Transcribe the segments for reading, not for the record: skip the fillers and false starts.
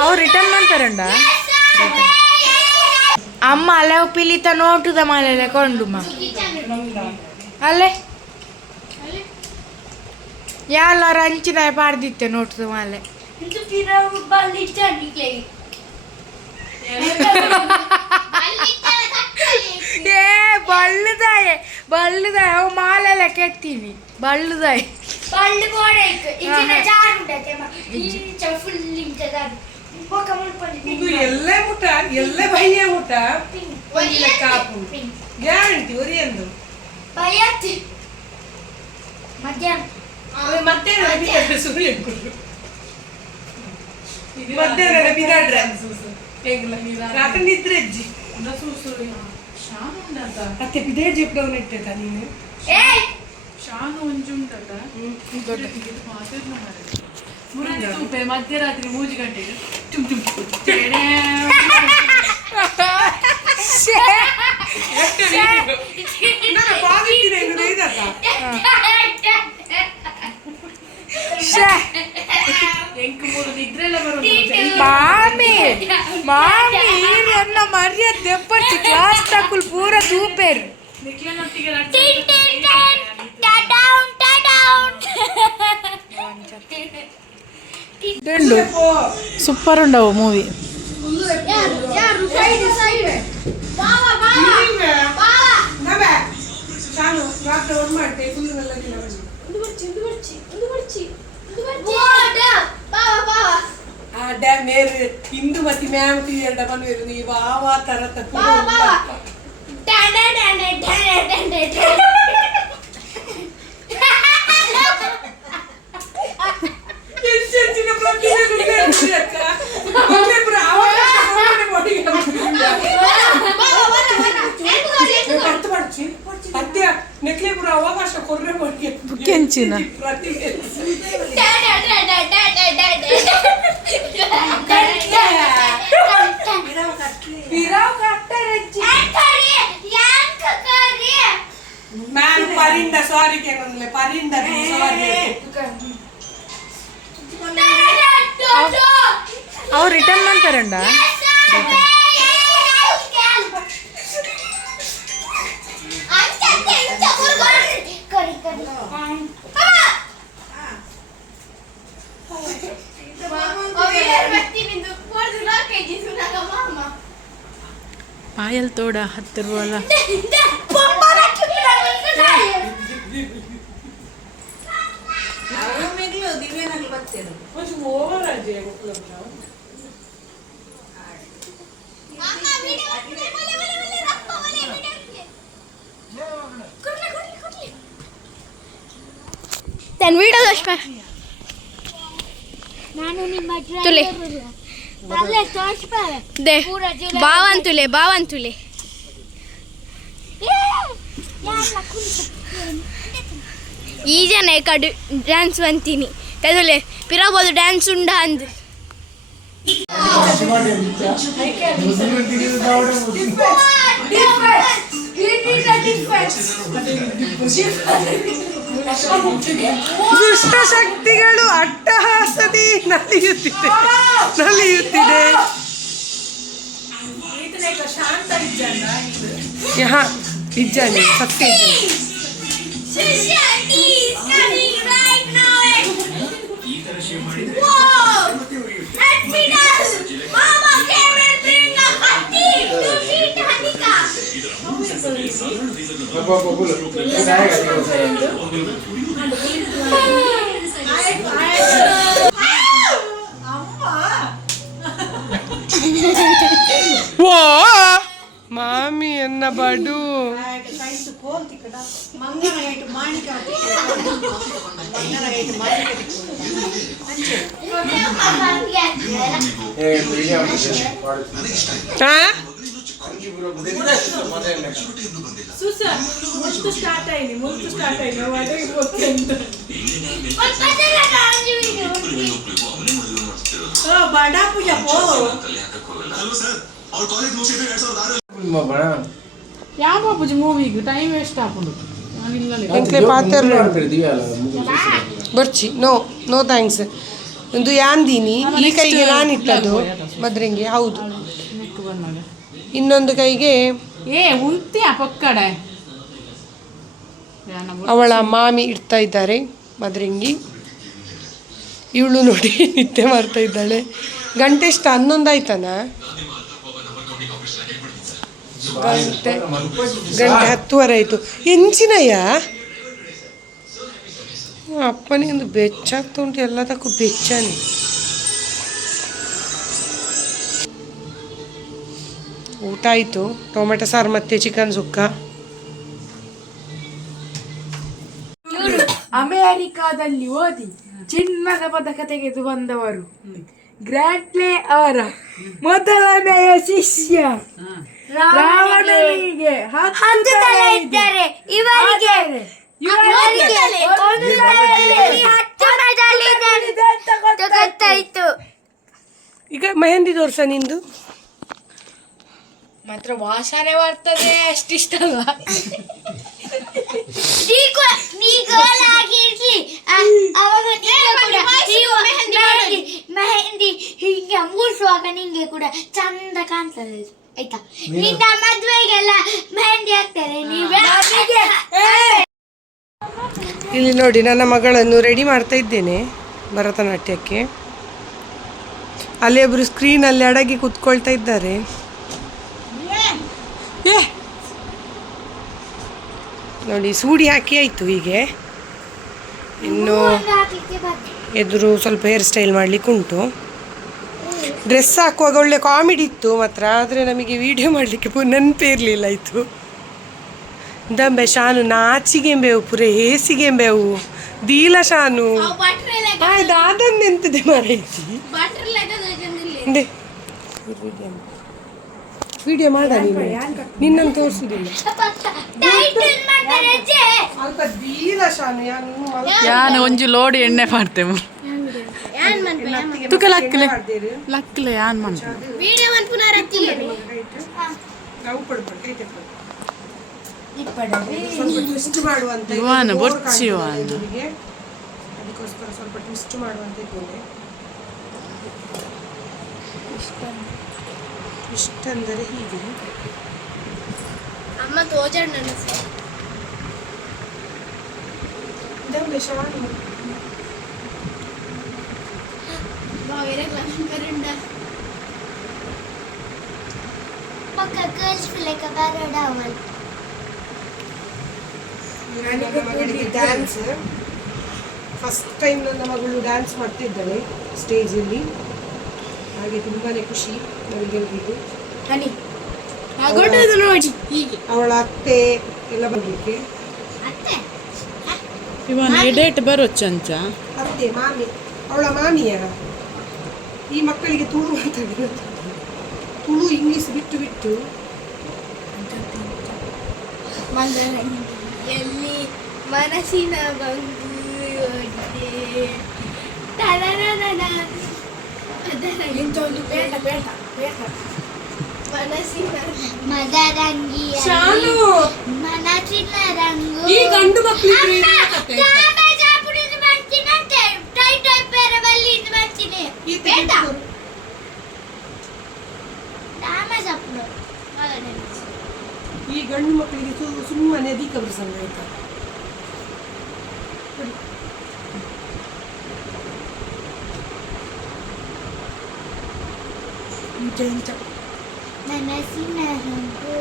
ಅವ್ರು ರಿಟರ್ನ್ ಮಾಡ್ತಾರಂಡ ಅಮ್ಮ ಅಲ್ಲ ಪಿಲಿತ ನೋಟುದ ಮಾಲೆ ಕೊಂಡುಮ್ಮ ಅಲ್ಲೇ ಯಾರ ಹಂಚಿನ ಪಾಡ್ದಿತ್ತೆ ನೋಟುದ ಮಾಲೆ ಏ ಬಳ್ಳುದಾಯ ಬಳ್ಳುದಾಯ ಅವು ಮಾಲೆಲ್ಲ ಕೆತ್ತೀನಿ ಬಳ್ಳುದಾಯ ಎಲ್ಲೇ ಮುಟ್ಟ ಎಲ್ಲೇ ಭಯ ಮುಟ್ಟ ಕಾಪು ಗ್ಯಾರಂಟಿ ಒರಿಯಂದು ಮಧ್ಯಾಹ್ನ ಸುರಿ ಮಧ್ಯಾಹ್ನ ಬಿರಾಡ್ರ ರಾತ್ರಿ ನಿದ್ರೆ ಅಜ್ಜಿ ಮತ್ತೆ ಬಿದೇಜ್ ಇಪ್ಪಡವನ್ನ ಇಟ್ಟೈತ ನೀನು ಶಾನು ಒಂಜುಂಟಲ್ಲ ಮಧ್ಯರಾತ್ರಿ 3 ಗಂಟೆಗೆ ಚುಮ್ ಚುಮ್ ಮಾಮಿ ಮಾಮಿ ನನ್ನ ಮರ್ಯಾದೆ ದೆಪ್ಪಚ್ಚಿ ಕ್ಲಾಸ್ ತಕ್ಕುಲ್ ಪೂರ ತೂಪೇರು ಸೂಪರ್ ఉండవు మూవీ ఇందుమతి మ్యామ్ తీయడం నీ బావా తర్వాత ನೆಕ್ಲೆಪುರ ಅವಕಾಶ ಕೊರ್ರೆ ಕೆಂಚಿನ ಪರಿಂದ ಸಾರಿ ಕೇಳಲ್ಲ ಪರಿಂದ ಅವ್ರು ರಿಟರ್ನ್ ಮಾಡ್ತಾರಂಡ ಪಾಯಲ್ ತೋಡ 10 ರೂಪಾಯಿ ಬಾವಂತುಲೆ ಈ ಜನ ಕಡು ಡ್ಯಾನ್ಸ್ ಬಂತೀನಿ ತದುಲೆ ಪಿರಬೋದು ಡ್ಯಾನ್ಸ್ ಉಂಡ ಅಂದ್ ದುಷ್ಟ ಶಕ್ತಿಗಳು ಅಟ್ಟಹಾಸದಿ ನಲಿಯುತ್ತಿದೆ ಇಜ್ಜಾನಿ ಸತ್ಯ ಮಾಮಿ ಎನ್ನ ಬಡು ಸ್ಟಾರ್ಟ್ ಆಯ್ತು ಬಡ ಪೂಜಾ ಪೋ ಯಾವ ಬಾಪೂಜಿ ಮೂವಿಗೆ ಟೈಮ್ ವೇಸ್ಟ್ ಹಾಕೊಂಡು ಎಂಕ್ಲೆ ಪಾತೆರ್ಲು ಬರ್ಚಿ ನೋ ನೋ ಥ್ಯಾಂಕ್ಸ್ ಒಂದು ಯಾಂದೀನಿ ಈ ಕೈಗೆ ನಾನಿಟ್ಟದ್ದು ಮದ್ರಂಗಿ ಹೌದು ಇನ್ನೊಂದು ಕೈಗೆ ಏ ಉಂತ್ಯಾ ಪಕ್ಕಡೆ ಅವಳ ಮಾಮಿ ಇಡ್ತಾ ಇದ್ದಾರೆ ಮದ್ರಂಗಿ. ಇವಳು ನೋಡಿ ನಿದ್ದೆ ಮಾಡ್ತಾ ಇದ್ದಾಳೆ. ಗಂಟೆ ಎಷ್ಟು 11 ಆಯ್ತಾನ? ಗಂಟೆ 10:30 ಆಯಿತು. ಎಂಚಿನಯ್ಯ ಅಪ್ಪನೇ ಒಂದು ಬೆಚ್ಚಾಗ್ತಾ ಉಂಟು, ಎಲ್ಲದಕ್ಕೂ ಬೆಚ್ಚಾನೆ. ಊಟ ಆಯಿತು, ಟೊಮೆಟೊ ಸಾರು ಮತ್ತು ಚಿಕನ್ ಸುಕ್ಕ. ಅಮೆರಿಕಾದಲ್ಲಿ ಓದಿ ಚಿನ್ನದ ಪದಕ ತೆಗೆದು ಬಂದವರು ಗ್ರಾಂಟ್ಲೆ ಅವರ ಮೊದಲನೆಯ ಶಿಷ್ಯ ರಾವಣನಿಗೆ 10 ತಲೆ ಇದ್ದರೆ ಇವರಿಗೆ ಗೊತ್ತಾಯ್ತು. ಈಗ ಮೆಹಂದಿ ತೋರ್ಸ ನಿಂದು. ಮಾತ್ರ ವಾಸನೆ ಬರ್ತದೆ, ಅಷ್ಟಿಷ್ಟ ಅಲ್ವಾ? ಮೆಹಂದಿ ಹೀಗೆ ಮೂಡಿಸುವಾಗ ನಿಂಗೆ ಕೂಡ ಚಂದ ಕಾಣ್ತದೆ ಆಯ್ತಾ. ನಿನ್ನ ಮದ್ವೆಗೆಲ್ಲ ಮೆಹಂದಿ ಹಾಕ್ತಾರೆ ಇಲ್ಲಿ ನೋಡಿ, ನನ್ನ ಮಗಳನ್ನು ರೆಡಿ ಮಾಡ್ತಾ ಇದ್ದೇನೆ ಭರತನಾಟ್ಯಕ್ಕೆ. ಅಲ್ಲಿ ಒಬ್ಬರು ಸ್ಕ್ರೀನಲ್ಲಿ ಅಡಗಿ ಕೂತ್ಕೊಳ್ತಾ ಇದ್ದಾರೆ. ನೋಡಿ, ಸೂಡಿ ಹಾಕಿ ಆಯಿತು. ಹೀಗೆ ಇನ್ನು ಎದುರು ಸ್ವಲ್ಪ ಹೇರ್ ಸ್ಟೈಲ್ ಮಾಡಲಿಕ್ಕೆ ಉಂಟು. ಡ್ರೆಸ್ ಹಾಕುವಾಗ ಒಳ್ಳೆ ಕಾಮಿಡಿ ಇತ್ತು ಮಾತ್ರ, ಆದರೆ ನಮಗೆ ವಿಡಿಯೋ ಮಾಡಲಿಕ್ಕೆ ನೆನಪೇ ಇರಲಿಲ್ಲ. ಆಯಿತು ದಂಬೆ ಶಾನು ನಾಚಿಗೆಂಬೆವು ಪುರೇ ಹೇಸಿಗೆಂಬೆವು ದೀಲ ಶಾನು ಆಯ್ತು. ಅದನ್ನು ಎಂತದೆ ಮಾರೈತಿ ವಿಡಿಯೋ ಮಾಡ ನೀನು, ನಿನ್ನನ್ನು ತೋರಿಸುದಿಲ್ಲ. ಅಲ್ಪ ದೀಲ ಶಾನು ಯಾನ ಒಂಜಿ ಲೋಡ್ ಎಣ್ಣೆ ಮಾಡ್ತೇವೆ ತುಕ ಲಕ್ಕಲೆ ಲಕ್ಕಲೆ ಯಾನ್ ಮಾಡ್ತೇವೆ ಟ್ವಿಸ್ಟ್ ಮಾಡುವಂತ ಇವನ ಬೊಚ್ಚಿ ಇವನ ಅದಕ್ಕೋಸ್ಕರ ಸ್ವಲ್ಪ ಟ್ವಿಸ್ಟ್ ಮಾಡುವಂತ ಇದ್ದೇನೆ. ಇಷ್ಟಂದರೆ ಹೀಗೆ ಅಮ್ಮ ತೋಜಣ್ಣ ದಂಬೆ ಶಾನು ನನ್ನ ಮಗಳಿಗೆ ಡ್ಯಾನ್ಸ್ ಫಸ್ಟ್ ಟೈಮ್ ನನ್ನ ಮಗಳು ಡ್ಯಾನ್ಸ್ ಮಾಡ್ತಿದ್ದಾಳೆ ಸ್ಟೇಜಲ್ಲಿ. ಹಾಗೆ ತುಂಬಾನೇ ಖುಷಿ ನಮಗೆಲ್ಲರಿಗೂ. ನೋಡಿ ಹೀಗೆ ಅವಳ ಅತ್ತೆ ಎಲ್ಲ ಬರಲಿಕ್ಕೆ. ಇವನ್ ಎಡೇಟ್ ಬರೋ ಚಂಚ ಅತ್ತೆ ಮಾಮಿ, ಅವಳ ಮಾಮಿಯ. ಈ ಮಕ್ಕಳಿಗೆ ತುಳು ಮಾತಾಡಿದ, ತುಳು ಇಂಗ್ಲಿಷ್ ಬಿಟ್ಟು ಬಿಟ್ಟು ಎಲ್ಲಿ ಮನಸ್ಸಿನ ಮನಸ್ಸಿನ ಮದರಂಗಿ ಮನಸ್ಸಿನ ರಂಗು ಈ ಗಂಡು ಮಕ್ಕಳು ಈ ಗಂಡು ಮಕ್ಕಳಿಗೆ ಸುಮ್ಮನೆ ಅಧಿಕ ಪ್ರಸಂಗ ಆಯ್ತಾ. ಮನಸ್ಸಿನ ರಂಗು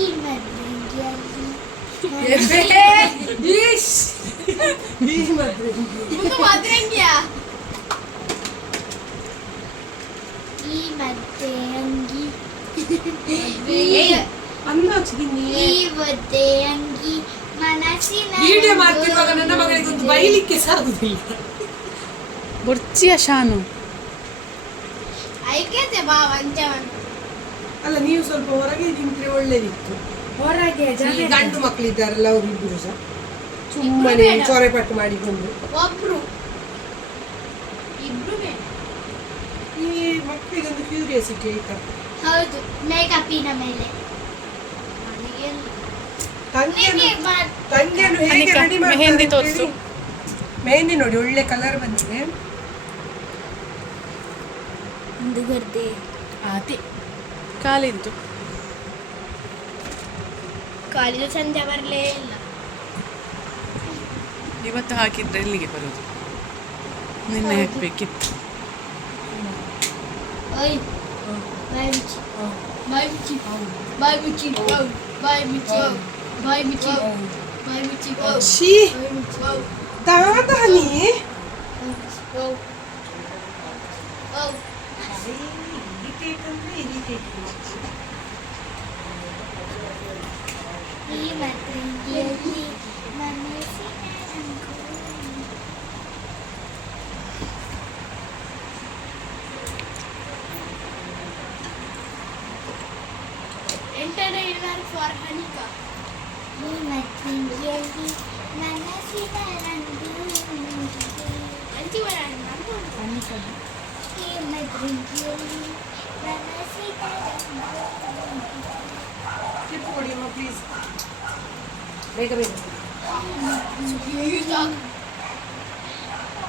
ಈ ಮದ್ರಂಗಿಯಲ್ಲಿ ಈ ಮತ್ತೆ ಅಂಗಿ ಈ ಒದ್ದೆ ಅಂಗಿ ಮನಸ್ಸಿನ ವಿಡಿಯೋ ಮಾಡ್ತಿರುವಾಗ ನನ್ನ ಮಗಳಿಗೆ ಒಂದು ಬೈಲಿಕ್ಕೆ ಸಾಗುದಿಲ್ಲ. ಬೊಚ್ಚಿಯ ಶಾನು ಅಲ್ಲ, ನೀವು ಸ್ವಲ್ಪ ಹೊರಗೆ ನಿಂತ್ರೆ ಒಳ್ಳೇದಿತ್ತು. ಹೊರಗೆ ಈ ಗಂಡು ಮಕ್ಕಳಿದ್ದಾರಲ್ಲ ಅವರಿಬ್ಬರು ಸಹ ಸುಮ್ಮನೆ ಚೊರೆಪಟ್ಟು ಮಾಡಿಕೊಂಡು ಒಬ್ರು ಇಬ್ರು ಈ ಮಕ್ಕಳಿಗೊಂದು ಕ್ಯೂರಿಯಾಸಿಟಿ ಆಯ್ತಾ. ಹೌದು, ಮೇಕಪ್ಪಿನ ಮೇಲೆ ನನಗೆಲ್ಲ ತಂಗಿಯನ್ನು ಹೇಗೆ ಅನಿಕಾ, ರೆಡಿ ಮೆಹಂದಿ ತೋರ್ಸು. ಮೆಹಂದಿ ನೋಡಿ ಒಳ್ಳೆ ಕಲರ್ ಬಂದಿದೆ. ಮುಂದುವರ್ದೆ ಅದೇ ಕಾಲಿಂತು ಕಾಲಿನ ಸಂಜೆ ಬರಲೇ ಇಲ್ಲ. ಇವತ್ತು ಹಾಕಿದ್ರೆ ಎಲ್ಲಿಗೆ ಬರೋದು? ನಿನ್ನೆ ಹಾಕ್ಬೇಕಿತ್ತು. ಓಯ್ ಬಾಯ್ ಮುಚ್ಚಿ, ಬಾಯ್ ಮುಚ್ಚಿ, ಬಾಯ್ ಮುಚ್ಚಿ, ಬಾಯ್ ಮುಚ್ಚಿ, ಬಾಯ್ ಮುಚ್ಚಿ, ಬಾಯ್ ಮುಚ್ಚಿ, ಶೀ ದಾದಾನಿ ಈ ಮಾತ್ರೆಯಲ್ಲಿ ಮನಸ್ಸಿನ entertainment for Hanika. ಈ ಮಾತ್ರೆಯಲ್ಲಿ ಮನಸ್ಸಿನ ರಂಗು ಅಂತಿವರ Hanika. ಈ ಮಾತ್ರೆಯಲ್ಲಿ ಮನಸ್ಸಿನ ರಂಗು ಕ್ಲಿಪ್ ಕೊಡಿ ಅಮ್ಮ ಪ್ಲೀಸ್. ಬೇಗ ಬೇಗ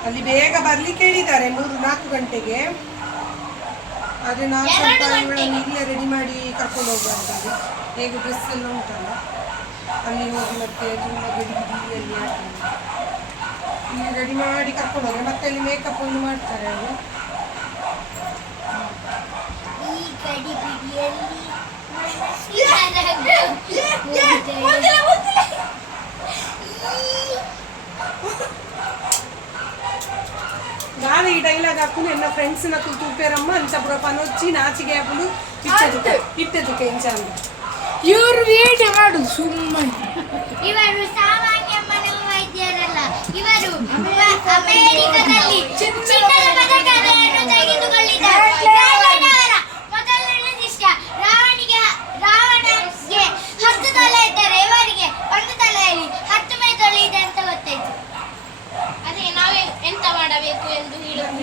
ಅಲ್ಲಿ ಬೇಗ ಬರ್ಲಿಕ್ಕೆ ಹೇಳಿದ್ದಾರೆ 3-4 ಗಂಟೆಗೆ. ಆದರೆ ನಾವು ಸ್ವಲ್ಪ ಇವಳನ್ನು ಇಲ್ಲೇ ರೆಡಿ ಮಾಡಿ ಕರ್ಕೊಂಡು ಹೋಗುವಂಥದ್ದು. ಹೇಗೆ ಡ್ರೆಸ್ ಎಲ್ಲ ಉಂಟಲ್ಲ ಅಲ್ಲಿ ಹೋಗಿ ಮತ್ತೆ ತುಂಬ ಗಡಿಬಿಡಿಯಲ್ಲಿ ಆಗ್ತದೆ. ಇಲ್ಲಿ ರೆಡಿ ಮಾಡಿ ಕರ್ಕೊಂಡು ಹೋಗಿ ಮತ್ತೆ ಅಲ್ಲಿ ಮೇಕಪ್ ಒಂದು ಮಾಡ್ತಾರೆ ಅವರು. ಈ ಗಡಿಬಿಡಿಯಲ್ಲಿ ಮನಸ್ಸಿನ ರಂಗು ನಾನು ಈ ಡೈಲಾಗ್ ಹಾಕೊಂಡು ಎಲ್ಲ ಫ್ರೆಂಡ್ಸ್ನ ತೂಪೇರಮ್ಮ ಅಂತ ಬರೋ ಪನೊಚ್ಚಿ ನಾಚಿಗೆ ಹಾಕೊಂಡು ಇಟ್ಟದಕ್ಕೆ ಇಂಚ ಅಂತ ಇವ್ರು ವಿಡಿಯೋ ಮಾಡು ಸುಮ್ಮನೆ. ಇವರು ಸಾಮಾನ್ಯ ಮನೋವೈದ್ಯರಲ್ಲ. ಇವರು ಅಮೆರಿಕದಲ್ಲಿ ಚಿನ್ನದ ಪದಕವನ್ನು ತೆಗೆದುಕೊಂಡಿದ್ದಾರೆ. ರಾವಣನ ಮೊದಲನೇ ಶಿಷ್ಯ ರಾವಣನಿಗೆ 10 ತಲೆ ಇದ್ದರೆ ಇವರಿಗೆ 1 ತಲೆಯಲ್ಲಿ 10 ಮೆದುಳು ಇದೆ ಅಂತ ಗೊತ್ತಾಯ್ತು. ಅದೇ ನಾವೇ ಎಂತ ಮಾಡಬೇಕು ಎಂದು ಹೇಳುವುದು.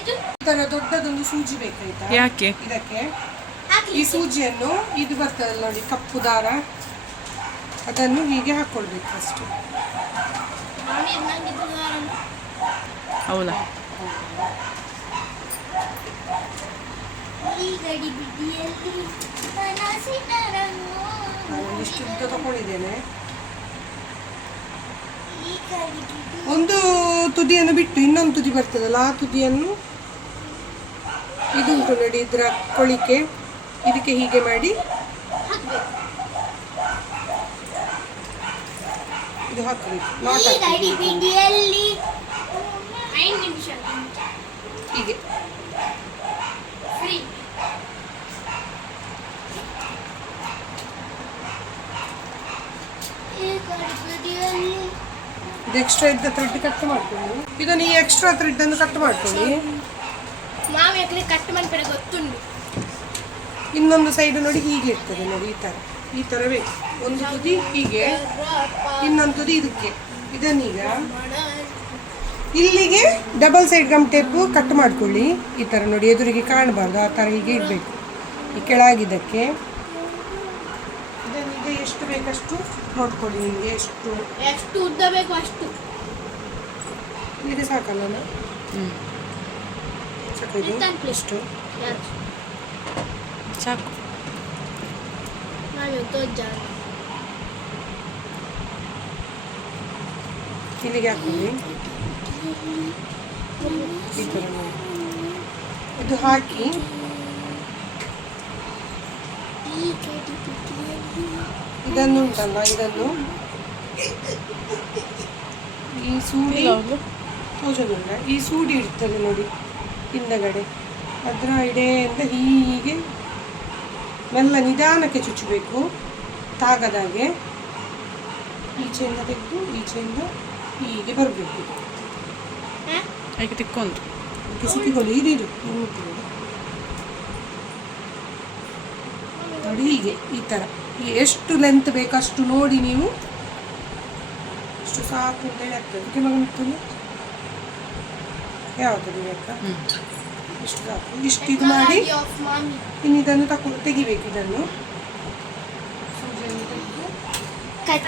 ಇದು ಈ ಥರ ದೊಡ್ಡದೊಂದು ಸೂಜಿ ಬೇಕಾಯ್ತಾ ಯಾಕೆ? ಇದಕ್ಕೆ ಹಾಕ್ಲಿ. ಈ ಸೂಜಿಯನ್ನು ಇದು ಬರ್ತದಲ್ಲ ನೋಡಿ ಕಪ್ಪು ದಾರ, ಅದನ್ನು ಹೀಗೆ ಹಾಕ್ಕೊಳ್ಬೇಕು ಫಸ್ಟ್. ನಂಗೆ ಬುಧವಾರ ಹೌದಾ? ಈ ಗಡಿಬಿಡಿಯಲ್ಲಿ ಮನಸ್ಸಿನ ರಂಗು ನಾನು ಇಷ್ಟು ಉದ್ದ ತಗೊಂಡಿದ್ದೇನೆ. ಈ ಗಡಿಬಿಡಿ ಒಂದು ತುದಿಯನ್ನು ಬಿಟ್ಟು ಇನ್ನೊಂದು ತುದಿ ಬರ್ತದಲ್ಲ ಆ ತುದಿಯನ್ನು ಇದು ಉಂಟು ನೋಡಿ ಇದರ ಕೊಳಿಕೆ, ಇದಕ್ಕೆ ಹೀಗೆ ಮಾಡಿ ಹಾಕ್ಬೇಕು. ಇದು ಹಾಕಬೇಕು. ಈ ನಾಟ್ ಹಾಕಬೇಕು. ಗಡಿಬಿಡಿಯಲ್ಲಿ 5 ನಿಮಿಷ ಹೀಗೆ ಫ್ರೀ. ಈ ಗಡಿಬಿಡಿಯಲ್ಲಿ ಇದು ಎಕ್ಸ್ಟ್ರಾ ಇದ್ದ ಥ್ರೆಡ್ ಕಟ್ ಮಾಡ್ಕೊಳ್ಳಿ. ಇದನ್ನು ಈ ಎಕ್ಸ್ಟ್ರಾ ಥ್ರೆಡ್ ಅನ್ನು ಕಟ್ ಮಾಡ್ಕೊಳ್ಳಿ. ಮಾವಿನ ಕಟ್ ಮಾಡ್ಬೇಡ ಗೊತ್ತುಂಟು. ಇನ್ನೊಂದು ಸೈಡ್ ನೋಡಿ ಹೀಗೆ ಇರ್ತದೆ ನೋಡಿ ಈ ಥರವೇ ಒಂದು ತುದಿ ಹೀಗೆ, ಇನ್ನೊಂದು ತುದಿ ಇದಕ್ಕೆ. ಇದನ್ನೀಗ ಇಲ್ಲಿಗೆ double side gum tape cut ಮಾಡ್ಕೊಳ್ಳಿ. ಈ ಥರ ನೋಡಿ ಎದುರಿಗೆ ಕಾಣಬಾರ್ದು ಆ ಥರ ಹೀಗೆ ಇಡಬೇಕು. ಈ ಕೆಳಗಿದ್ದಕ್ಕೆ ಇದನ್ನೀಗ ಎಷ್ಟು ಬೇಕಷ್ಟು ನೋಡ್ಕೊಳ್ಳಿ. ನಿಮಗೆ ಎಷ್ಟು ಉದ್ದ ಬೇಕು ಅಷ್ಟು. ಇದು ಸಾಕಲ್ಲ ಸಾಕಿದು ಎಷ್ಟು ಸಾಕು. ನಾನು ತೋಜ ಇಲ್ಲಿಗೆ ಹಾಕೊಳ್ಳಿ. ಈ ಥರ ನೋಡಿ ಇದು ಹಾಕಿ ಇದನ್ನು ಉಂಟಲ್ಲ ಇದನ್ನು ಈ ಸೂಡಿ ತೋಜೋದಿಲ್ಲ, ಈ ಸೂಡಿ ಇರ್ತದೆ ನೋಡಿ ಹಿಂದಗಡೆ, ಅದರ ಇಡೆಯಿಂದ ಹೀಗೆ ಮೆಲ್ಲ ನಿಧಾನಕ್ಕೆ ಚುಚ್ಚಬೇಕು. ತಾಗದಾಗೆ ಈಚೆಯಿಂದ ತೆಗೆದು ಈಚೆಯಿಂದ ಹೀಗೆ ಬರಬೇಕು. ಹೇಗೆ ತಿಕ್ಕೊಂಡು ಸಿಕ್ಕಿಕೊಳ್ಳಿ. ಇದು ನೋಡಿ ಹೀಗೆ ಈ ಥರ ಎಷ್ಟು ಲೆಂತ್ ಬೇಕಷ್ಟು ನೋಡಿ ನೀವು. ಅಷ್ಟು ಸಾಕು ಅಂತ ಹೇಳಿ ಆಗ್ತದೆ. ಅದಕ್ಕೆ ಮಗನಿತ್ತು ಯಾವುದು ಬೇಕಾ ಇಷ್ಟು ಸಾಕು. ಇಷ್ಟು ಇದು ಮಾಡಿ ಇನ್ನು ಇದನ್ನು ತಕೊಂಡು ತೆಗಿಬೇಕು ಇದನ್ನು ಸೂಜಿಯನ್ನು ತೆಗೆದು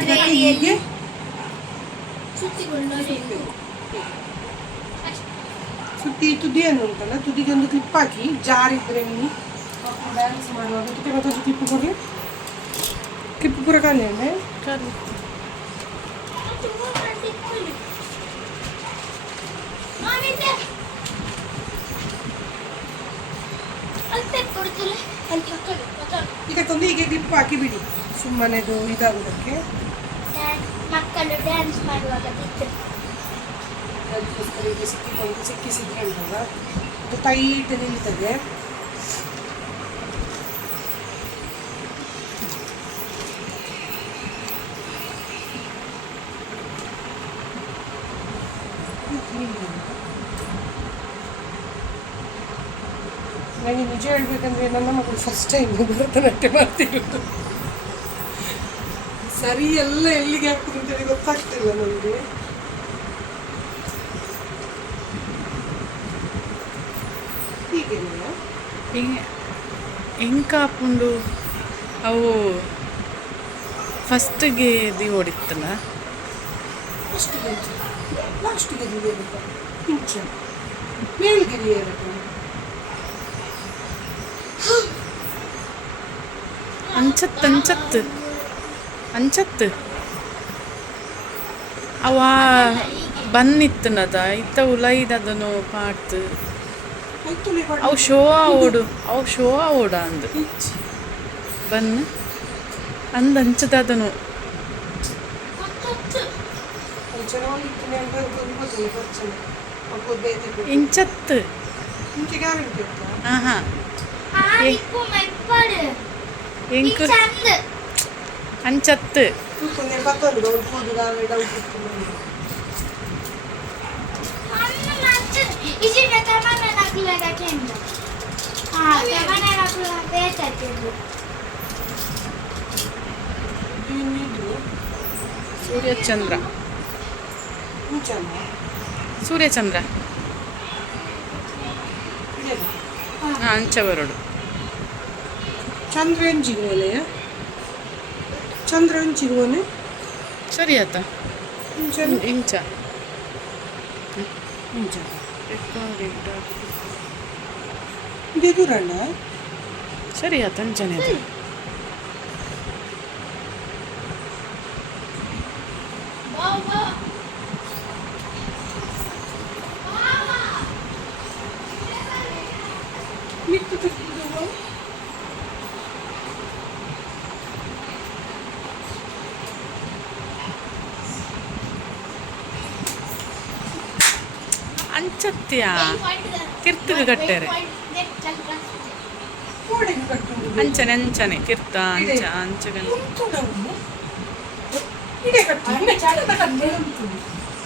ಇದಕ್ಕೆ ಹೀಗೆ ಸುತ್ತಿ ತುದಿಯನ್ನು ಉಂಟಲ್ಲ ತುದಿಗೆ ಒಂದು ಕ್ಲಿಪ್ ಹಾಕಿ ಜಾರಿದ್ರೆ ನೀವು ಡ್ಯಾನ್ಸ್ ಮಾಡುವಾಗ ಅದಕ್ಕೆ ಮತ್ತೊಂದು ಕ್ಲಿಪ್ ಕೊಡಿ. ಕ್ಲಿಪ್ ಪೂರ ಖಾಲಿ ಅಲ್ಲೇ ಇದಕ್ಕೊಂದು ಹೀಗೆ ಕ್ಲಿಪ್ ಹಾಕಿ ಬಿಡಿ ಸುಮ್ಮನೆ ಇದು ಇದಾಗೋದಕ್ಕೆ. ಮಕ್ಕಳು ಡ್ಯಾನ್ಸ್ ಮಾಡುವಾಗ ಅದಕ್ಕೋಸ್ಕರ ಇದು ಸಿಕ್ಕಿಕೊಂಡು ಸಿಕ್ಕಿಸಿದ್ರೆ ಉಂಟಲ್ಲ ಅದು ಟೈಟ್ ನಿಲ್ತದೆ. ನನಗೆ ನಿಜ ಹೇಳ್ಬೇಕಂದ್ರೆ ನನ್ನ ಮಗಳು ಫಸ್ಟ್ ಟೈಮ್ ಭರತನಾಟ್ಯ ಮಾಡ್ತಿರೋದು. ಸರಿ ಎಲ್ಲ ಎಲ್ಲಿಗೆ ಹಾಕ್ತದೆ ಅಂತೇಳಿ ಗೊತ್ತಾಗ್ತಿಲ್ಲ ನನಗೆ. ಹೀಗೆ ಹೆಂಗೆ ಹಾಕೊಂಡು ಅವು ಫಸ್ಟಿಗೆ ದಿ ಓಡಿತ್ತಲ್ಲ ಫಸ್ಟಿಗೆ ಲಾಸ್ಟಿಗೆ ಇಂಚ ಮೇಲ್ಗಿರಿ ಇರುತ್ತೆ. ಅಂಚತ್ತು ಅಂಚತ್ತು ಅವ ಬನ್ನಿತ್ತನದ ಇತ್ತ ಉಲೈದದನು ಪಾಡ್ತು ಅವು ಶೋ ಓಡ ಅಂದು ಬನ್ ಅಂಚದದನು ಇಂಚತ್ತು ಹಾಂ ಎಂಕು ಅಂಚತ್ತು ಸೂರ್ಯಚಂದ್ರ ಸೂರ್ಯಚಂದ್ರ ಅಂಚವರಡು ಚಂದ್ರ ಏನು ಸಿಗುವಲ್ಲ ಚಂದ್ರ ಏನು ಸಿಗುವನೆ ಸರಿ ಆತ ಇಂಚ ಇಂಚ ಇದು ರಣ್ಣ ಸರಿ ಆತ ಅಂಚನೆ ಅದು ಅಂಚತ್ಯ ಕಿರ್ತಗ ಕಟ್ಟೆರೆ ಅಂಚನೆ ಅಂಚನೆ ಕಿರ್ತ ಅಂಚ ಅಂಚಗನ್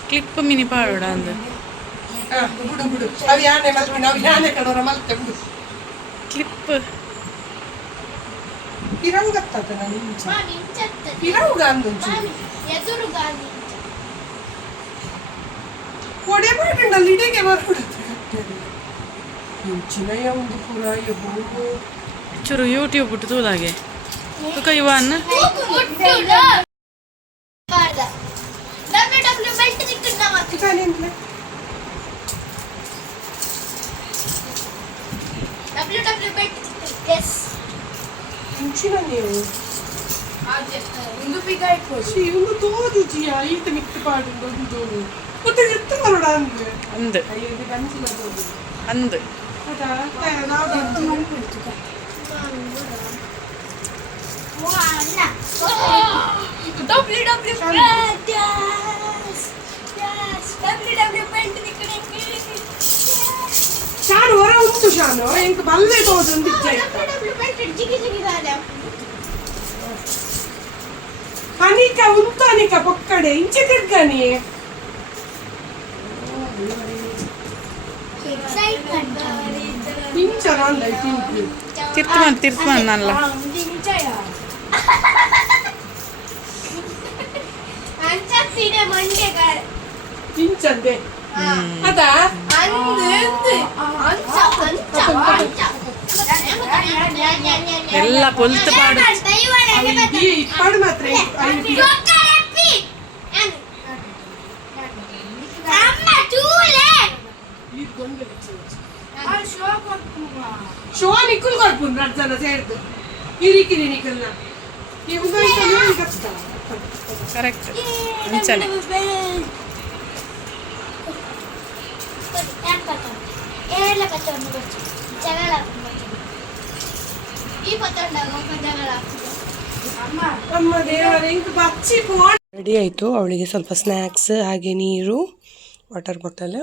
ಕ್ಲಿಪ್ ಮಿನಿ ಪಾಡೋಡ ಅಂದು ಕ್ಲಿಪ್ ಚೂರು ಯೂಟ್ಯೂಬ್ ಬಿಟ್ಟು ತೂಲಾಗೆ ತುಕ ಇವನ್ನ ಒಂದು ತೋದಿಜಿಯ ಈತ ಮಿಕ್ಕು ಪಾಡು ಮತ್ತೆ ಎತ್ತು ಬರೋಡ ಅಂದ್ರೆ ಅಂದು ಅಂದು ಶಾನು ಹೊರ ಉಂಟು ಶಾನು ಇಂಕ ಬಲ್ಲೆ ತೋದೊಂದು ಅನಿಕ ಉಂಟು ಅನಿಕ ಪೊಕ್ಕಡೆ ಇಂಚೆ ತಿರ್ಗನಿ ಇಂಚ ನಂದ ತಿರ್ತಮನ್ ಅಲ್ಲ ಇಂಚಂದೆ ಅದಾ ಎಲ್ಲ ಪೊಲ್ತು ಪಾಡು ಇಪ್ಪಾಡು ಮಾತ್ರ ಶೋ ನಿಕ್ಕುಲ್ ಕೊಡ್ಪುನ್ ರಡ್ಜನ ಸೇರ್ದು ಹಿರಿಕಿರಿ ನಿಕ್ಕಲ್ನ ನೀವು ಕರೆಕ್ಟ್ ಅಂಚನೆ ಅಮ್ಮ ದೇವರೇ ಇಂಕ ಬಚ್ಚಿ ಫೋನ್ ರೆಡಿ ಆಯಿತು. ಅವಳಿಗೆ ಸ್ವಲ್ಪ ಸ್ನ್ಯಾಕ್ಸ್ ಹಾಗೆ ನೀರು, ವಾಟರ್ ಬಾಟಲ್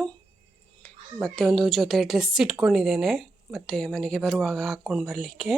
ಮತ್ತು ಒಂದು ಜೊತೆ ಡ್ರೆಸ್ ಇಟ್ಕೊಂಡಿದ್ದೇನೆ ಮತ್ತು ಮನೆಗೆ ಬರುವಾಗ ಹಾಕ್ಕೊಂಡು ಬರಲಿಕ್ಕೆ.